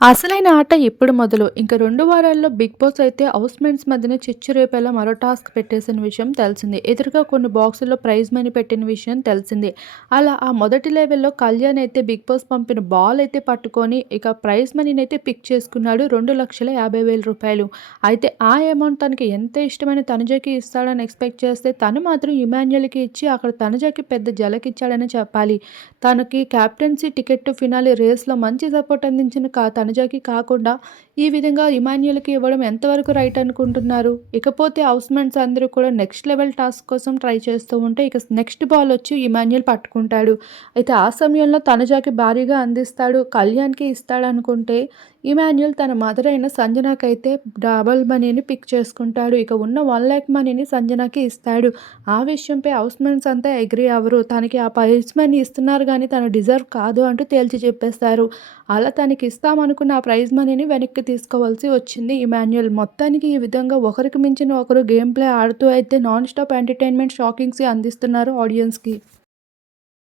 అసలైన ఆట ఇప్పుడు మొదలు. ఇంక రెండు వారాల్లో 'బిగ్ బాస్' అయితే హౌస్‌మేట్స్ మధ్యన చిచ్చు రేపేలా మరో టాస్క్ పెట్టేసిన విషయం తెలిసింది ఎదురుగా కొన్ని బాక్సుల్లో ప్రైజ్ మనీ పెట్టిన విషయం తెలిసింది అలా ఆ మొదటి లెవెల్‌లో కళ్యాణ్ అయితే 'బిగ్ బాస్' పంపిన బాల్ అయితే పట్టుకొని ఇక ప్రైజ్ మనీని అయితే పిక్ చేసుకున్నాడు. రెండు లక్షల యాభై వేల రూపాయలు అయితే ఆ అమౌంట్ తనకి ఎంత ఇష్టమైన తనుజకి ఇస్తాడని ఎక్స్‌పెక్ట్ చేస్తే తను మాత్రం ఇమాన్యుల్కి ఇచ్చి అక్కడ తనుజకి పెద్ద జలకిచ్చాడనే చెప్పాలి. తనకి కెప్టెన్సీ టికెట్ ఫినాలి రేస్‌లో మంచి సపోర్ట్ అందించిన క తనుజకి కాకుండా ఈ విధంగా ఇమాన్యుల్కి ఇవ్వడం ఎంతవరకు రైట్ అనుకుంటున్నారు? ఇకపోతే హౌస్మెంట్స్ అందరూ కూడా నెక్స్ట్ లెవెల్ టాస్క్ కోసం ట్రై చేస్తూ ఉంటే ఇక నెక్స్ట్ బాల్ వచ్చి ఇమాన్యుల్ పట్టుకుంటాడు. అయితే ఆ సమయంలో తనజాకి భారీగా అందిస్తాడు. కళ్యాణ్‌కి ఇస్తాడనుకుంటే ఇమాన్యుల్ తన మదర్ అయిన సంజనకైతే డబుల్ మనీని పిక్ చేసుకుంటాడు. ఇక ఉన్న వన్ ల్యాక్ మనీని సంజనకి ఇస్తాడు. ఆ విషయంపై హౌస్‌మేట్స్ అంతా అగ్రీ అవ్వరు. తనకి ఆ ప్రైజ్ మనీ ఇస్తున్నారు కానీ తను డిజర్వ్ కాదు అంటూ తేల్చి చెప్పేస్తారు. అలా తనకి ఇస్తామనుకున్న ఆ ప్రైజ్ మనీని వెనక్కి తీసుకోవాల్సి వచ్చింది ఇమాన్యుయల్. మొత్తానికి ఈ విధంగా ఒకరికి మించిన ఒకరు గేమ్ ప్లే ఆడుతూ అయితే నాన్ స్టాప్ ఎంటర్‌టైన్‌మెంట్, షాకింగ్స్ అందిస్తున్నారు ఆడియన్స్‌కి.